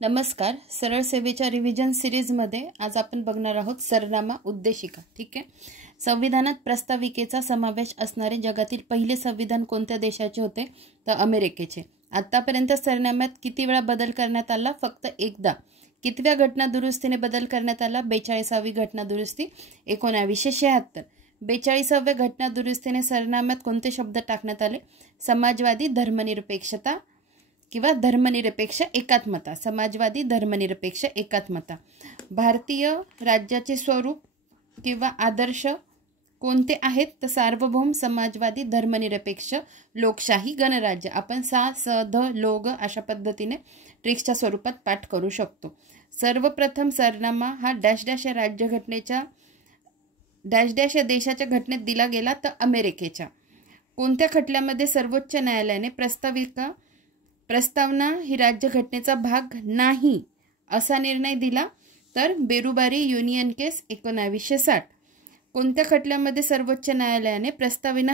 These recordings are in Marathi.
नमस्कार. सरळ सेवेच्या रिव्हिजन सिरीजमध्ये आज आपण बघणार आहोत सरनामा उद्देशिका. ठीक आहे. संविधानात प्रस्ताविकेचा समावेश असणारे जगातील पहिले संविधान कोणत्या देशाचे होते? तर अमेरिकेचे. आतापर्यंत सरनाम्यात किती वेळा बदल करण्यात आला? फक्त एकदा. कितव्या घटना दुरुस्तीने बदल करण्यात आला? 42वी घटना दुरुस्ती 1976. 42व्या घटना दुरुस्तीने सरनाम्यात कोणते शब्द टाकण्यात आले? समाजवादी, धर्मनिरपेक्षता किंवा धर्मनिरपेक्ष एकात्मता. समाजवादी, धर्मनिरपेक्ष एकात्मता. भारतीय राज्याचे स्वरूप किंवा आदर्श कोणते आहेत? तर सार्वभौम, समाजवादी, धर्मनिरपेक्ष, लोकशाही, गणराज्य. आपण सा, स, ध, लोग अशा पद्धतीने ट्रिक्सच्या स्वरूपात पाठ करू शकतो. सर्वप्रथम सरनामा हा डॅश डॅश या राज्यघटनेच्या डॅश डॅश या देशाच्या घटनेत दिला गेला तर अमेरिकेच्या. कोणत्या खटल्यामध्ये सर्वोच्च न्यायालयाने प्रस्तावना ही राज्यघटनेचा भाग नाही असा निर्णय दिला? तर बेरुबारी युनियन केस 1960. कोणत्या खटल्यामध्ये सर्वोच्च न्यायालयाने प्रस्तावना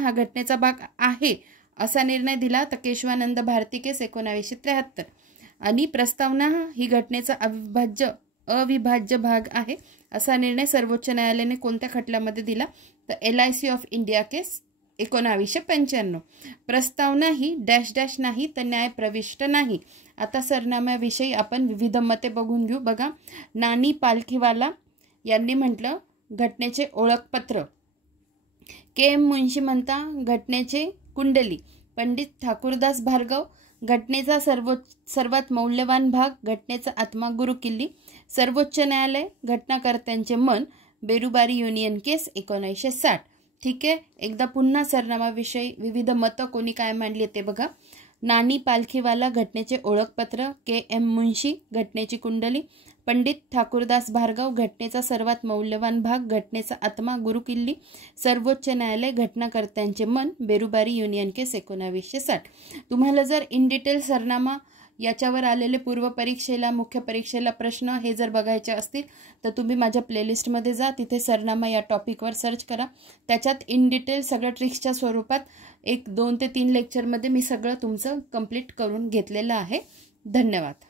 हा घटनेचा भाग आहे असा निर्णय दिला? तर केशवानंद भारती केस 1973. आणि प्रस्तावना ही घटनेचा अविभाज्य भाग आहे असा निर्णय सर्वोच्च न्यायालयाने कोणत्या खटल्यामध्ये दिला? तर LIC ऑफ इंडिया केस 1995. प्रस्तावना ही डॅश डॅश नाही तर न्याय प्रविष्ट नाही. आता सरनाम्याविषयी आपण विविध मते बघून घेऊ. बघा, नानी पालखीवाला यांनी म्हटलं घटनेचे ओळखपत्र. KM मुंशी म्हणता घटनेचे कुंडली. पंडित ठाकूरदास भार्गव घटनेचा सर्वात मौल्यवान भाग, घटनेचा आत्मा, गुरु किल्ली. सर्वोच्च न्यायालय घटनाकर्त्यांचे मन. बेरुबारी युनियन केस 1960. ठीक आहे. एकदा पुन्हा सरनामाविषयी विविध मतं कोणी काय मांडली ते बघा. नानी पालखीवाला घटनेचे ओळखपत्र. KM मुंशी घटनेची कुंडली. पंडित ठाकूरदास भार्गव घटनेचा सर्वात मौल्यवान भाग, घटनेचा आत्मा, गुरु किल्ली. सर्वोच्च न्यायालय घटनाकर्त्यांचे मन. बेरुबारी युनियन केस 1960. तुम्हाला जर इन डिटेल सरनामा याच्यावर आलेले पूर्व परीक्षेला, मुख्य परीक्षेला प्रश्न हे जर बघायचे असतील तर तुम्ही माझ्या प्लेलिस्टमध्ये जा, तिथे सरनामा या टॉपिकवर सर्च करा. त्याच्यात इन डिटेल सगळ्या ट्रिक्सच्या स्वरूपात 1, 2 ते 3 लेक्चरमध्ये मी सगळं तुमचं कंप्लीट करून घेतलेलं आहे. धन्यवाद.